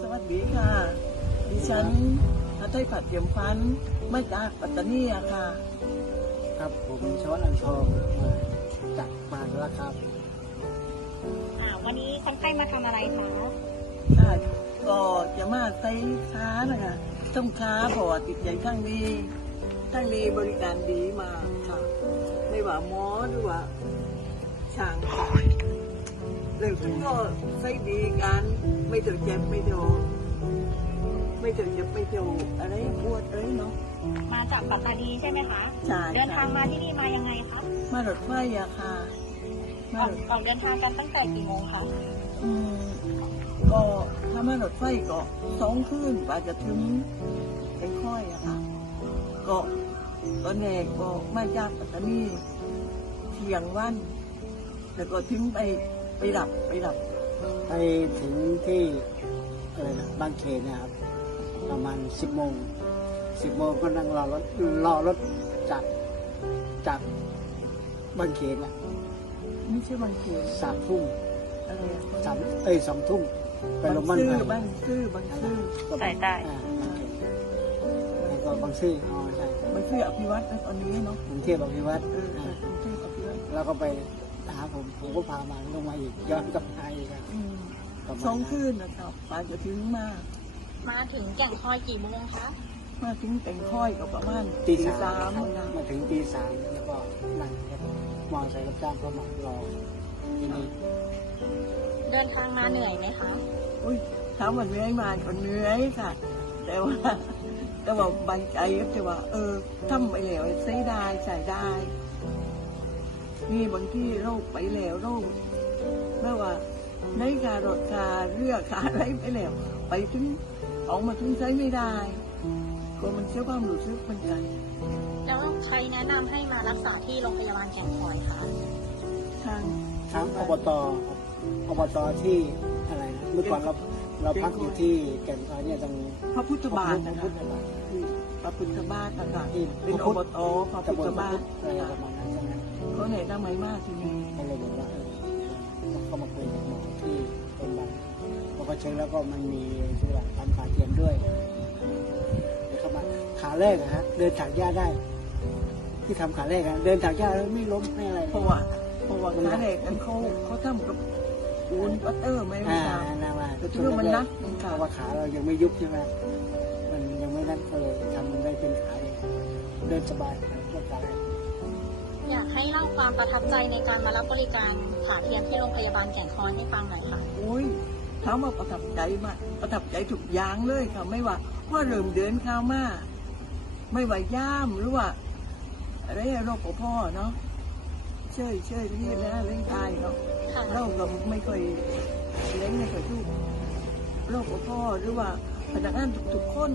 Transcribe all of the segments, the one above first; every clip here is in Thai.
สวัสดีค่ะ ดิฉันพัทไทยผัดเทียมพันธุ์มาจากปัตตานีอะค่ะ ครับผมชวัตอันทองมาจากมาแล้วครับอ่าวันนี้คนไข้มาทำอะไรคะค่ะก็จะมาใส่ค้านะคะต้องค้าเพราะว่าติดใจทั้งดีทั้งดีบริการดีมากค่ะ ไม่ว่าหมอหรือว่าช่างค่ะ เรื่องทุกก็ใส่ดีกันไม่เดือดเจ็บไม่เดือดไม่เดือดเจ็บไม่เดือดอะไรปวดอะไรเนาะมาจากปัตตานีใช่ไหมคะใช่เดินทาค่ะงมาที่นี่มายังไงคะมารถไฟอะค่ะอมาอกรถออกเดินทางกันตั้งแต่กี่โมงคะอืมก็ถ้ามารถไฟก็สองคืนกว่าจะถึงไอ้ค่อยอะค่ะก็ตอนแรกก็มาจากปัตตานีเที่ยงวันแล้วก็ถึงไป ไปหลับไปหลับไปถึงที่อะไรนะบางเขนนะครับ ประมาณสิบโมงสิบโมงก็นั่งรอรถรอรถจากจากบางเขนอะไม่ใช่บางเขนสามทุ่มอะไรอะสามเอ้ยสองทุ่มไปลงบ้านซื่อไผ่บางซื่อบางซื่อก็ไปใส่ได้อ่าบางเขนแล้วก็บางซื่ออ๋อใช่บางซื่ออภิวัตนะตอนนี้เนาะกรุงเทพอภิวัตรเอออ่ากรุงเทพอภิวัตแล้วก็ไป หาผมผมก็พามาลงมาอีกย้อนกลับมาอีกครับอืมประมาณสองนั้นคืนนะครับกว่าจะถึงมามาถึงแก่งคอยกี่โมงคะมาถึงแต่งค่อยก็ประมาณตีตีสาสามมครับนะมาถึงตีสามแล้วก็นั่งรถมอเตอร์ไซค์รับจ้างก็มารอที่นี่เดินทางมาเหนื่อยไหมคะอุ้ยถามว่าเหนื่อยไหมาก็เหนื่อยค่ะ แต่ว่าแต่ว่าบางใจก็จะว่า เออทำไปแล้วใช้ได้ใส่ได้ นี่บางที่โรคไปแล้วโรคไม่ว่าในคารถคาเรือคาอะไรไปแล้ว ไปถึงออกมาถึงใช้ไม่ได้ก็มันเชื่อความรู้สึกเหมือนกันแล้วใครแนะนำให้มารักษาที่โรงพยาบาลแก่งคอยคะทางทั้งอบตอบตที่อะไรนะเมื่อก่อนเราเราพักอยู่ที่แก่นคอยเนี่ยตรงพระพุทธบาทพนะระคะพุทธบาทพระพุทธบาทนะคะที่เป็นอบตพระพุทตำบลธพระบาพุท ทธอะไรประมาณนั้นใช่ไหมเขาแนะนำไว้มากที่นี่ก็เลยบอกว่าเออเขามาคุยกับหมอที่โรงพยาบาลพอเขาเช็คแล้วก็มันมีชื่อว่าทำขาเทียมด้วยเดี๋ยวเข้ามาขาแรกนะฮะเดินถากหญ้าได้ ที่ทำขาแรกนะเดินถากหญ้าแล้วไม่ล้มไม่อะไรเพราะว่าเพราะว่าขาแรกนั้นเขาเขาทำกับปูนปัตเตอร์ไม่ไม่อ่าทราบนาว่าแต่ที่ว่ามันนักมันเพขาราะว่าขาเรายังไม่ยุบใช่ไหมมันยังไม่นั่นก็เลยทำมันได้เป็นขาเองเดินสบาย อยากให้เล่าความประทับใจในการมารับบริการขาเทียมที่โรงพยาบาลแก่งคอยให้ฟังหน่อยค่ะ อุ้ยถามว่าประทับใจมากประทับใจทุกอย่างเลยค่ะไม่ว่าว่าเริ่มเดินเข้ามาไม่ว่าย่ามหรือว่าอะไรโรคของพ่อเนาะเช่ยเช่ยที่แล้วเล่นกายเนาะค่ะเราเราไม่เคยเล่นไม่เคยทุกโรคของพ่อหรือว่าพนักงานทุกๆคน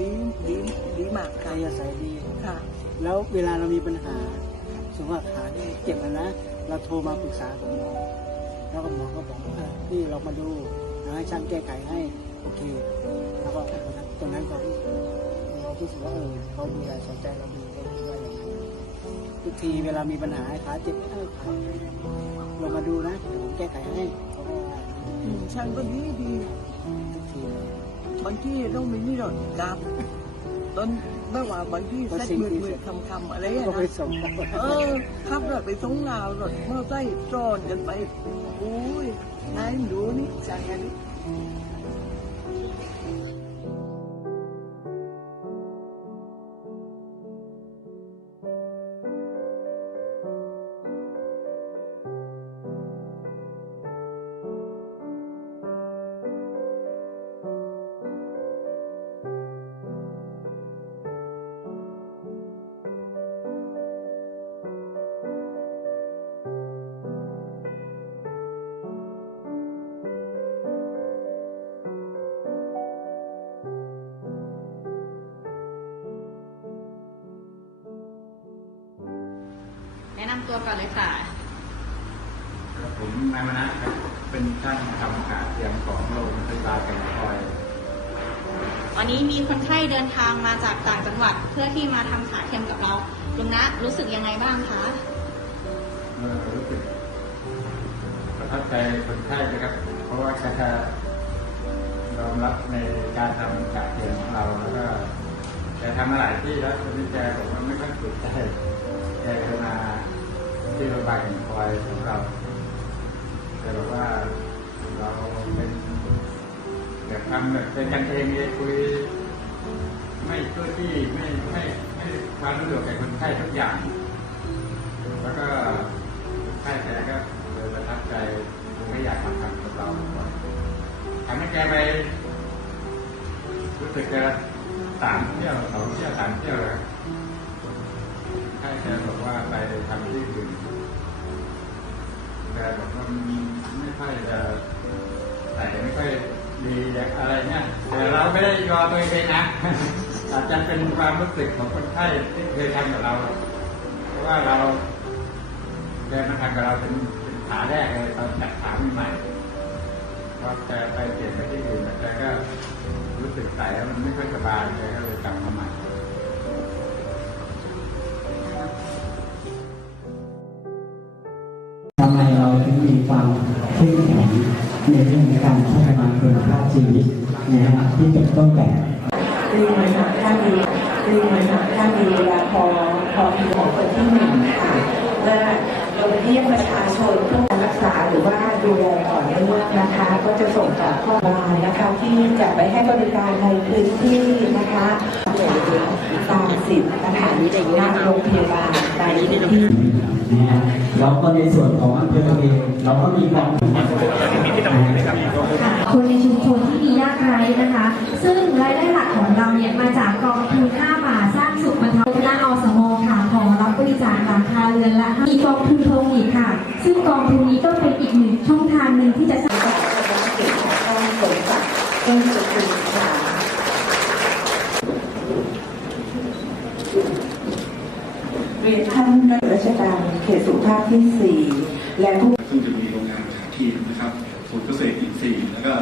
ดีดีดีมากกาค่ะยสายดีค่ะ แล้วเวลาเรามีปัญหาสมมติว่าขาเนี่ยเจ็บอะนะเราโทรมาปรึกษากับหมอแล้วก็หมอก็บอกว่าเออนี่เรามาดูนะให้ช่างแก้ไขให้โอเคแล้วก็ตรงนั้นก็เรารู้สึกว่าเออเขาดูแลใส่ใจเราดีเขาคิดว่าอย่างนั้นทุกทีเวลามีปัญหาขาเจ็บเออขาเรามาดูนะเดี๋ยวผมแก้ไขให้เขาก็ว่าอืมช่างก็ดีดีทุกทีบางที่ต้องมีนี่รถดับ ต้นไม่ว่าบางที่เซ็ตมืดมืดคำคำๆอะไรอะก็ไปนะส่งเออขับรถไปสงลาวรถมอเตอร์ไซค์จอดกันไปอุ้ยนายดูนี่จางอันนี้ำตัวก่อนเลยค่ะครับผมนายมนะครับ เป็นช่างทำขาเทียมของโรงพยาบาลแก่งคอยวันนี้มีคนไข้เดินทางมาจากต่างจังหวัดเพื่อที่มาทำขาเทียมกับเราลุงนะรู้สึกยังไงบ้างคะเอ่อรู้สึกประทับใจคนไข้นะครับ เพราะว่าแกรองรับในการทำขาเทียมของเราแล้วก็แกทำมาหลายที่แล้วตอนนี้แกบอกว่าไม่ค่อยถูกใจแกจะมา ที่โรงพยาบาลแห่งคอยของเราแกบอกว่าเราเป็นแบบทำแบบเป็นกันเองเลยคุยไม่ช่วยที่ไม่ไม่ไม่ความสะดวกแก่คนไข้ทุกอย่าง แล้วก็คนไข้แกก็เลยประทับใจไม่อยากมาทำกับเราทำให้แกไปรู้สึกจะสามเที่ยวสองเที่ยวสามเที่ยวแล้วไข้แกบอกว่าไปทำที่อื่น แกบว่ามันไม่ค่อยจะใส่ไม่ค่อยดีอะไรเนี่ยแต่เราไม่ได้ยอตัวเองไปนะอาจจะเป็นความรู้สึกของคนไข้ที่เคยทำกับเรา เพราะว่าเราแกมาทำกับเราเป็นเป็นขาแรกเลยตอนจัดขาใหม่พอแกไปเปลี่ยนไปที่อื่นแล้วแกก็รู้สึกใส่แล้วมันไม่ค่อยสบายแกก็เลยกลับมาใหม่ ในเรื่องของการพัฒนาคุณภาพชีวิตนะครับที่เป็นต้นแบบดีเลยค่ะท่านดีดีเลยค่ะท่านดีเวลาพอพอมีของคนที่หนึ่งค่ะและโดยเรียกประชาชนเพื่อการรักษาหรือว่าดูแลต่อนเนื่อนะคะ ก็จะส่งต่อข้อมูลนะคะที่จะไปให้บริการในพื้นที่นะคะตามสิทธิ์สถานณโรงพยาบาลในพื้นที่นะฮะ แล้วก็ในส่วนของอำเภอเองเราก็มีความคนในชุมชนที่มียากไร้นะคะ ซึ่งรายได้หลักของเราเนี่ยมาจากกองทุนค่าป่าสร้างสุขบรรเทาคณะอสมค่ะขอรับบริจาคหลังคาเรือนและมีกองทุนโทมิค่ะ ซึ่งกองทุนนี้ก็เป็นอีกหนึ่งช่องทางหนึ่งที่จะสร้างต้องสมศัติต้องสุขุมค่ะเรียนท่านราชการเขตสุภาพ ที่สี่และผู้ซึ่งจะมีโรงงานประชาทีมนะครับศูนย์เกษตรอินทรีย์แล้วก็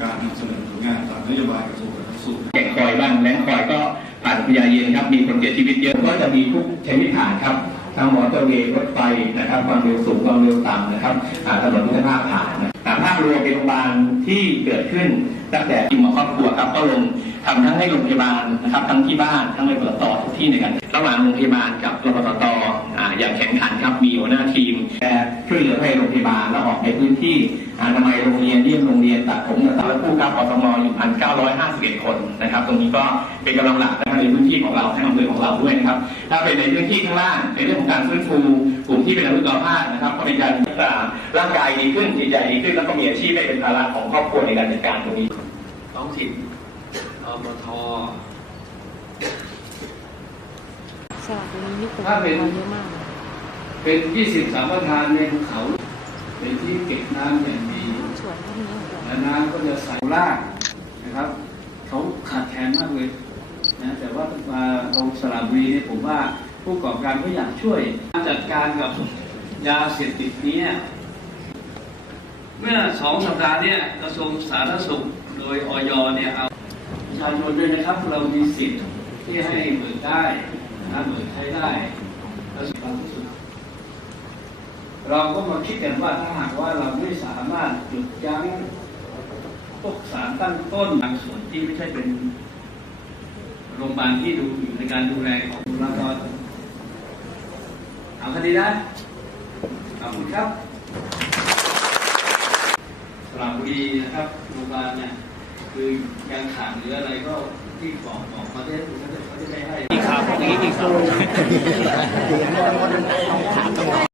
การนำเสนอผลงานตามนโยบายกระทรวงสาธารณสุขแก่งคอยบ้างแหลงคอยก็ผ่านพญาเย็นครับมีคนเสียชีวิตเยอะก็จะมีทุกชนิดฐานครับทั้งมอเตอร์เวย์รถไฟนะครับความเร็วสูงความเร็วต่ำนะครับอ่าถนนมิตรภาพผ่านนะอ่าภาพรวมเป็นโรงพยาบาลที่เกิดขึ้นตั้งแต่ทีมหมอครอบครัวครับก็ลงทำทั้งให้โรงพยาบาลนะครับทั้งที่บ้านทั้งในปตททุกที่ในกันระหว่างโรงพยาบาลกับรพตต อ่าอย่างแข่งขันครับมีหัวหน้าทีมแช่วยเหลือให้โรงพยาบาลแล้วออกในพื้นที่อนามัยโรงเรียนเยี่ยมโรงเรียนตัดผมต่างๆและผู้กับอสมอยู่พันเก้าร้อยห้าสิบเอ็ดคนนะครับ ตรงนี้ก็เป็นกำลังหลักนะครับในพื้นที่ของเราในอำเภอของเราด้วยนะครับ ถ้าเป็นในพื้นที่ข้างล่างในเรื่องของการฟื้นฟูกลุ่มที่เป็นอนุกรรมภาพนะครับก็เป็นการรักษาร่างกายดีขึ้นจิตใจดีขึ้นแล้วก็มีอาชีพไม่เป็นภาระของครอบครัวในการจัดการตรงนี้ท้องถิ่นอบทสลับตรงนี้นี่คนถ้าเป็นมาเยอะมาก เป็นยี่สิบสามประทานในภูเขา เป็นที่เก็บน้ำอย่างดีสวนพวกนี้เหมือนกันและน้ำก็จะใสล่ากนะครับ เขาขาดแคลนมากเลยนะแต่ว่ามาเราสระบุรีเนี่ยผมว่าผู้ประกอบการก็อยากช่วยจัดการกับยาเสพติดนี้เมื่อสองสัปดาห์เนี่ยกระทรวงสาธารณสุขโดยออยเนี่ยเอาประชาชนด้วยนะครับ เรามีสิทธิ์ที่ให้เบิกได้นะเบิกใช้ได้แล้วสิ่งที่สุด เราก็มาคิดกันว่าถ้าหากว่าเราไม่สามารถหยุดยั้งพวกสารตั้งต้นบางส่วนที่ไม่ใช่เป็นโรงพยาบาลที่ดูอยู่ในการดูแลของบุคลากรเอาคดีนะขอบคุณครับสระบุรีนะครับโรงพยาบาลเนี่ยคือยังขาดเหลืออะไรก็ที่บอกบอกมาได้เขาจะเขาจะได้ให้ข่าวอย่างนี้กี่ข่าว